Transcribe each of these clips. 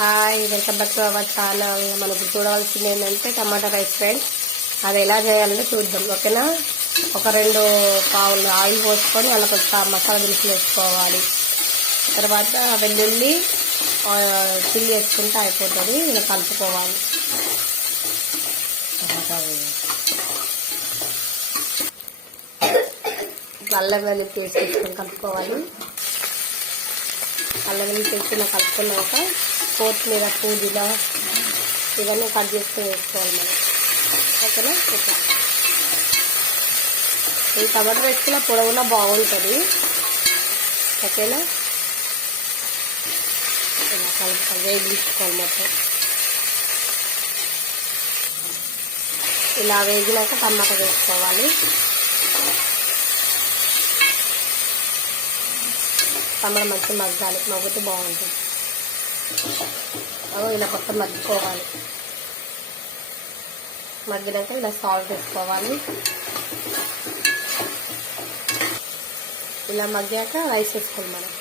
Hi, welcome back to our channel. మనకు చూడవలసింది ఏంటంటే టమాటా rice friends. అది ఎలా చేయాలంటే చూద్దాం, ఓకేనా. ఒక 2 పావులు ఆయిల్ పోసుకొని అలా కొంచెం మసాలా దినుసులు వేసుకోవాలి. తర్వాత వెల్లుల్లి చిల్లి వేసుకుంటే అయిపోతుంది. ఇలా కలుపుకోవాలి. అల్లం వెల్లుల్లి పేస్ట్ వేసుకొని కలుపుకోవాలి. అల్లం వెల్లుల్లి పేస్ట్ ఇలా కలుపుకున్నాక కొత్తిమీర, పుదీనా ఇవన్నీ కట్ చేసుకొని వేసుకోవాలి మనం, ఓకేనా. ఈ టమాటా వేసుకున్న పొడవునా బాగుంటుంది, ఓకేనా. ఇలా కలుపుకోవాలి, వేగించుకోవాలి మొత్తం. ఇలా వేగినాక టమాటా వేసుకోవాలి. టమాటా మంచిగా మగ్గాలి, మగ్గితే బాగుంటుంది. ఇలా మొత్తం మగ్గిపోవాలి. మగ్గినాక ఇలా సాల్ట్ వేసుకోవాలి. ఇలా మగ్గాక రైస్ వేసుకోవాలి మనం.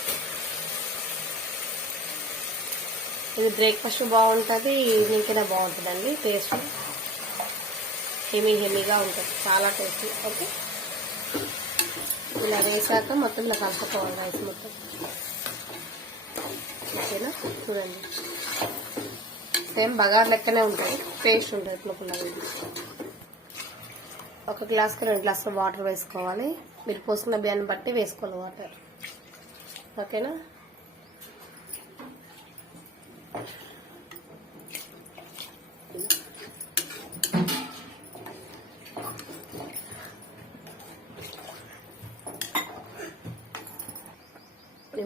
ఇది బ్రేక్ఫాస్ట్ బాగుంటుంది, ఈవినింగ్కైనా బాగుంటుందండి. టేస్ట్ హెమీగా ఉంటుంది, చాలా టేస్టీ. ఓకే, ఇలా వేసాక మొత్తం ఇలా కలుపుకోవాలి రైస్ మొత్తం, ఓకేనా. చూడండి, సేమ్ బగార్ లెక్కనే ఉంటుంది, టేస్ట్ ఉంటుంది లోపల. ఇది 1 గ్లాస్కి 2 గ్లాసులు వాటర్ వేసుకోవాలి. మీరు పోసుకున్న బియ్యాన్ని బట్టి వేసుకోవాలి వాటర్, ఓకేనా.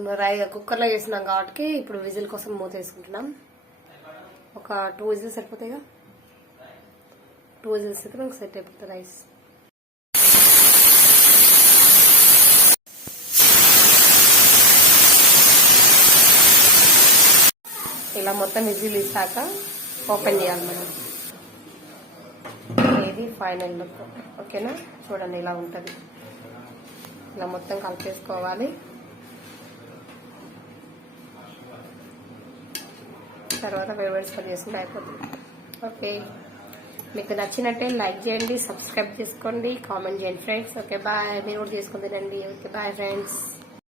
మేము కుక్కర్లో చేసినాం కాబట్టి ఇప్పుడు విజిల్ కోసం మూత వేసుకుంటున్నాం. ఒక 2 విజిల్స్ సరిపోతాయిగా. 2 విజిల్స్ అయితే మనకు సెట్ అయిపోతుంది రైస్. ఇలా మొత్తం విజిల్ ఇస్తాక ఓపెన్ చేయాలి మనం. ఇది ఫైనల్ లుక్, ఓకేనా. చూడండి, ఇలా ఉంటుంది. ఇలా మొత్తం కలిపేసుకోవాలి. తర్వాత వేడివేడి చేసుకుంటే అయిపోతుంది. ఓకే, మీకు నచ్చినట్టే లైక్ చేయండి, సబ్స్క్రైబ్ చేసుకోండి, కామెంట్ చేయండి ఫ్రెండ్స్. Okay bye. మీరు కూడా చేసుకుని తినండి. Okay bye friends.